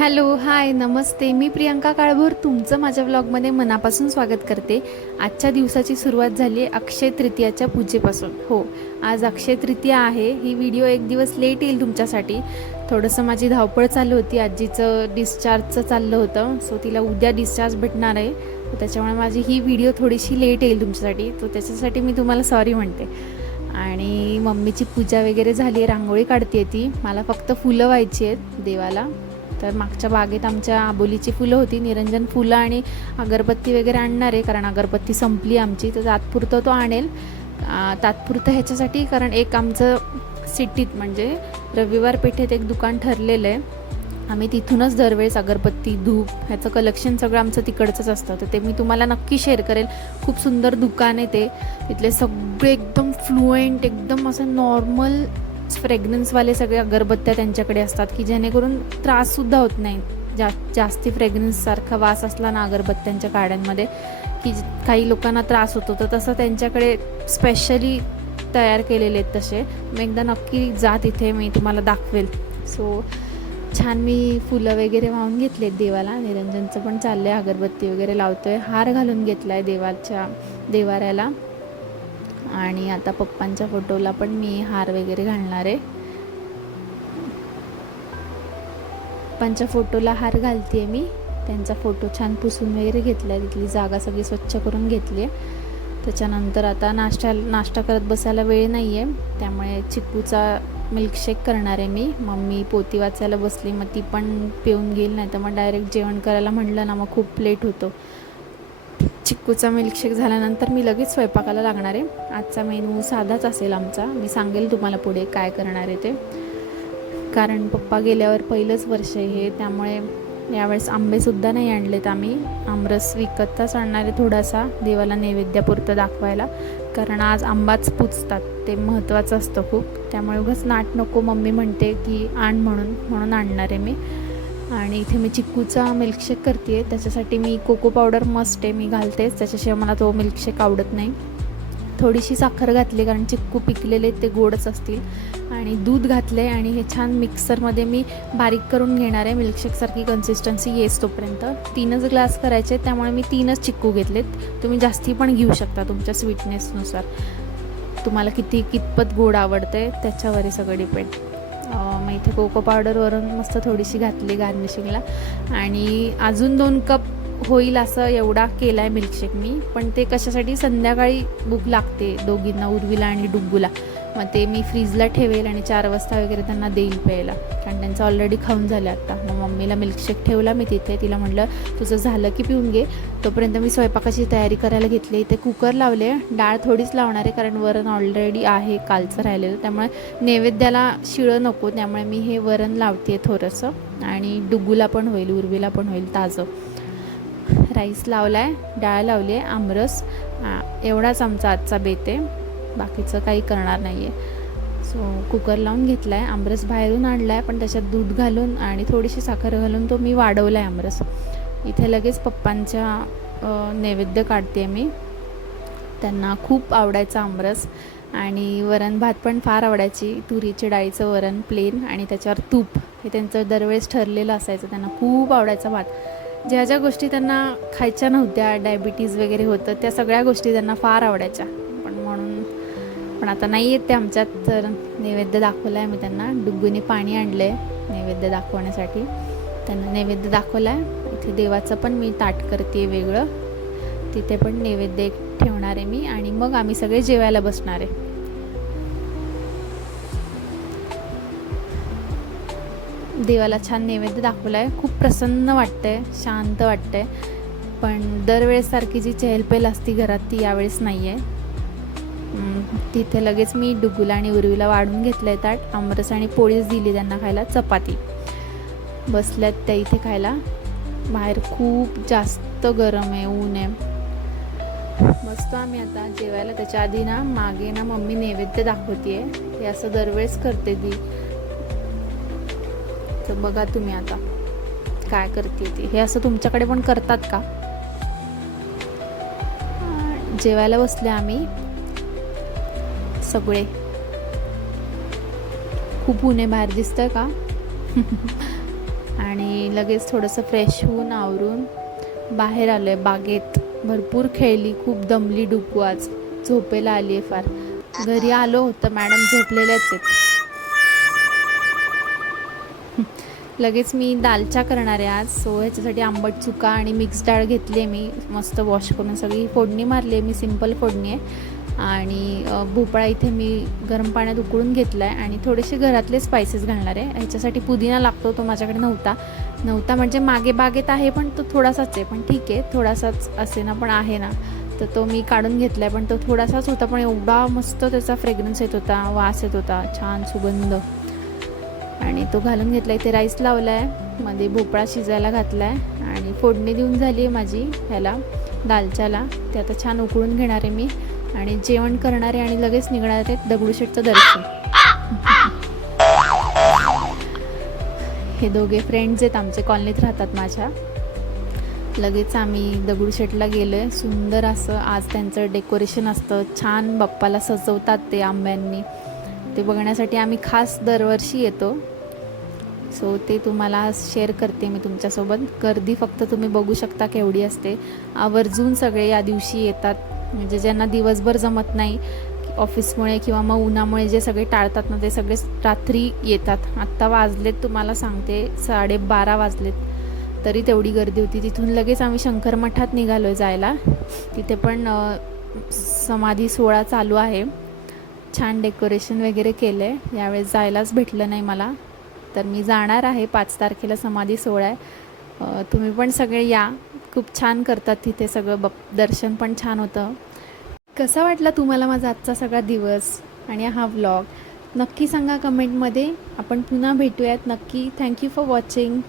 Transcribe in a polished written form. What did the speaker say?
Hello, हाय, नमस्ते. मी प्रियंका काळभोर तुमचं माझ्या व्लॉगमध्ये मनापासून स्वागत करते. आजच्या दिवसाची सुरुवात झाली आहे अक्षय तृतीयाच्या पूजेपासून. हो, आज अक्षय तृतीया आहे. ही व्हिडिओ एक दिवस लेट येईल तुमच्यासाठी. थोडंसं माझी धावपळ चालू होती. आजीचं डिस्चार्जचं चाललं होतं, सो तिला उद्या डिस्चार्ज भेटणार आहे. त्याच्यामुळे माझी ही व्हिडिओ थोडीशी लेट येईल तुमच्यासाठी. तो त्याच्यासाठी मी तुम्हाला सॉरी म्हणते. आणि मम्मीची पूजा वगैरे झाली आहे, रांगोळी काढते ती. मला फक्त फुलं व्हायची आहेत देवाला. तर मागच्या बागेत आमच्या आबोलीची फुलं होती, निरंजन फुलं आणि अगरबत्ती वगैरे आणणार आहे, कारण अगरबत्ती संपली आमची. तर तात्पुरतं तो आणेल. तात्पुरतं ह्याच्यासाठी कारण एक आमचं सिटीत म्हणजे रविवार पेठेत एक दुकान ठरलेलं आहे. आम्ही तिथूनच दरवेळेस अगरबत्ती, धूप ह्याचं कलेक्शन सगळं आमचं तिकडचंच असतं. तर ते मी तुम्हाला नक्की शेअर करेल. खूप सुंदर दुकान आहे ते. तिथले सगळे एकदम फ्लुएंट, एकदम असं नॉर्मल फ्रेग्रन्सवाले सगळे अगरबत्त्या त्यांच्याकडे असतात, की जेणेकरून त्राससुद्धा होत नाही. जास्ती फ्रेग्रन्ससारखा वास असला ना अगरबत्त्यांच्या काड्यांमध्ये की काही लोकांना त्रास होतो, तर तसं त्यांच्याकडे स्पेशली तयार केलेले आहेत तसे. मी एकदा नक्की जा तिथे, मी तुम्हाला दाखवेल. सो छान मी फुलं वगैरे वाहून घेतले आहेत देवाला. निरंजनचं पण चाललं आहे, अगरबत्ती वगैरे लावतो आहे. हार घालून घेतला आहे देवाच्या देवाऱ्याला. आणि आता पप्पांच्या फोटोला पण मी हार वगैरे घालणार आहे. पप्पांच्या फोटोला हार घालते आहे मी. त्यांचा फोटो छान पुसून वगैरे घेतला आहे, तिथली जागा सगळी स्वच्छ करून घेतली आहे. त्याच्यानंतर आता नाश्ता करत बसायला वेळ नाही आहे, त्यामुळे चिक्कूचा मिल्कशेक करणार आहे मी. मम्मी पोती वाचायला बसली, मग ती पण पिऊन घेईल, नाही तर मग डायरेक्ट जेवण करायला म्हटलं ना मग खूप लेट होतो. चिक्कूचा मिल्कशेक झाल्यानंतर मी लगेच स्वयंपाकाला लागणार आहे. आजचा मेनू साधाच असेल आमचा. मी सांगेल तुम्हाला पुढे काय करणार आहे ते, कारण पप्पा गेल्यावर पहिलंच वर्ष आहे हे, त्यामुळे यावेळेस आंबेसुद्धा नाही आणलेत आम्ही. आमरस विकतच आणणार आहे थोडासा, देवाला नैवेद्यापुरतं दाखवायला, कारण आज आंबाच पुजतात, ते महत्त्वाचं असतं खूप. त्यामुळे उगाच नाट नको, मम्मी म्हणते की आण म्हणून आणणार आहे मी. आणि इथे मी चिक्कूचा मिल्कशेक करते आहे. त्याच्यासाठी मी कोको पावडर मस्ट आहे, मी घालतेच, त्याच्याशिवाय मला तो मिल्कशेक आवडत नाही. थोडीशी साखर घातली, कारण चिक्कू पिकलेले ते गोडच असतील. आणि दूध घातले आणि हे छान मिक्सरमध्ये मी बारीक करून घेणार आहे. मिल्कशेकसारखी कन्सिस्टन्सी येस तोपर्यंत. 3च ग्लास करायचे, त्यामुळे मी 3च चिक्कू घेतलेत. तुम्ही जास्ती पण घेऊ शकता तुमच्या स्वीटनेसनुसार. तुम्हाला कितपत गोड आवडते त्याच्यावर आहे सगळं डिपेंड. मग इथे कोको पावडरवरून मस्त थोडीशी घातली गार्निशिंगला. आणि अजून 2 कप होईल असं एवढा केला आहे मिल्कशेक मी. पण ते कशासाठी, संध्याकाळी भूक लागते दोघींना, उर्वीला आणि डुग्गूला. मग ते मी फ्रीजला ठेवेल आणि 4 वाजता वगैरे त्यांना देईल प्यायला, कारण त्यांचं ऑलरेडी खाऊन झालं आत्ता. मग मम्मीला मिल्कशेक ठेवला मी तिथे. तिला म्हटलं तुझं झालं की पिऊन घे. तोपर्यंत मी स्वयंपाकाची तयारी करायला घेतली. इथे कुकर लावले. डाळ थोडीच लावणार आहे, कारण वरण ऑलरेडी आहे कालचं राहिलेलं, त्यामुळे नैवेद्याला शिळं नको, त्यामुळे मी हे वरण लावते थोडंसं. आणि डुग्गूला पण होईल, उर्वीला पण होईल ताजं. राईस लावला आहे, डाळ लावली आहे, आमरस. एवढाच आमचा आजचा बेत आहे, बाकीचं काही करणार नाही आहे. सो कुकर लावून घेतला आहे. आमरस बाहेरून आणला आहे, पण त्याच्यात दूध घालून आणि थोडीशी साखर घालून तो मी वाढवला आहे आमरस. इथे लगेच पप्पांच्या नैवेद्य काढते मी. त्यांना खूप आवडायचा आमरस. आणि वरण भात पण फार आवडायची. तुरीच्या डाळीचं वरण प्लेन आणि त्याच्यावर तूप, हे त्यांचं दरवेळेस ठरलेलं असायचं. त्यांना खूप आवडायचा भात. ज्या ज्या गोष्टी त्यांना खायच्या नव्हत्या, डायबिटीज वगैरे होतं, त्या सगळ्या गोष्टी त्यांना फार आवडायच्या. पण आता नाही येत ते आमच्यात. तर नैवेद्य दाखवला आहे मी त्यांना. डुग्गूने पाणी आणलं आहे नैवेद्य दाखवण्यासाठी. त्यांना नैवेद्य दाखवला आहे. इथे देवाचं पण मी ताट करते वेगळं, तिथे पण नैवेद्य ठेवणार आहे मी. आणि मग आम्ही सगळे जेवायला बसणार आहे. देवाला छान नैवेद्य दाखवला आहे. खूप प्रसन्न वाटतंय, शांत वाटतंय. पण दरवेळेसारखी जी चहलपहल असती घरात ती यावेळेस नाही आहे. तिथे लगेच मी डुग्गूला आणि उर्वीला वाढून घेतलं आहे ताट. आमरस आणि पोळीच दिली त्यांना खायला, चपाती. बसल्यात त्या इथे खायला. बाहेर खूप जास्त गरम आहे, ऊन आहे. बसतो आम्ही आता जेवायला. त्याच्या आधी ना मागे ना मम्मी नैवेद्य दाखवते आहे. हे असं दरवेळेस करते ती. तर बघा तुम्ही आता काय करते ती. हे असं तुमच्याकडे पण करतात का? जेवायला बसले आम्ही सगळे. खूप ऊन आहे बाहेर, दिसतंय का? आणि आणि लगेच थोडंसं फ्रेश होऊन आवरून बाहेर आलो आहे बागेत. भरपूर खेळली, खूप दमली डुकू आज, झोपेला आली आहे फार. घरी आलो होतं, मॅडम झोपलेल्याच आहेत. लगेच मी दालचा करणार आहे आज. सो ह्याच्यासाठी आंबट चुका आणि मिक्स डाळ घेतली आहे मी, मस्त वॉश करून सगळी फोडणी मारली आहे मी, सिंपल फोडणी आहे. आणि भोपळा इथे मी गरम पाण्यात उकळून घेतला आहे आणि थोडेसे घरातले स्पायसेस घालणार आहे. ह्याच्यासाठी पुदिना लागतो, तो माझ्याकडे नव्हता म्हणजे मागे बागेत आहे पण तो थोडासाच आहे, पण ठीक आहे, थोडासाच असे ना पण आहे ना, तर तो मी काढून घेतला आहे. पण तो थोडासाच होता, पण एवढा मस्त त्याचा फ्रेग्रन्स येत होता, वास येत होता, छान सुगंध. आणि तो घालून घेतला. इथे राईस लावला आहे, मध्ये भोपळा शिजायला घातला आहे आणि फोडणी देऊन झाली आहे माझी ह्याला दालच्याला. ते आता छान उकळून घेणार आहे मी आणि जेवण करणार आहे आणि लगेच निघणार आहे दगडूशेठचं दर्शन. हे दोघे फ्रेंड्स आहेत, आमचे कॉलनीत राहतात माझ्या. लगेच आम्ही दगडूशेठला गेलो आहे. सुंदर असं आज त्यांचं डेकोरेशन असतं, छान बाप्पाला सजवतात ते आंब्यांनी. ते बघण्यासाठी आम्ही खास दरवर्षी येतो. सो ते तुम्हाला शेअर करते मी तुमच्यासोबत. गर्दी फक्त तुम्ही बघू शकता केवढी असते. आवर्जून सगळे या दिवशी येतात, म्हणजे ज्यांना दिवसभर जमत नाही ऑफिसमुळे किंवा मग उन्हामुळे, जे सगळे टाळतात ना, ते सगळे रात्री येतात. आत्ता वाजलेत तुम्हाला सांगते 12:30 वाजलेत, तरी तेवढी गर्दी होती. तिथून लगेच आम्ही शंकर मठात निघालो आहे जायला. तिथे पण समाधी सोहळा चालू आहे. छान डेकोरेशन वगैरे केलं आहे. यावेळेस जायलाच भेटलं नाही मला, तर मी जाणार आहे. 5 तारखेला समाधी सोहळा आहे. तुम्ही पण सगळे या, खूप छान करतात तिथे सगळं. दर्शन पण छान होतं. कसा वाटला तुम्हाला माझा आजचा सगळा दिवस आणि हा व्लॉग? नक्की सांगा कमेंटमध्ये. आपण पुन्हा भेटूयात नक्की. Thank you for watching.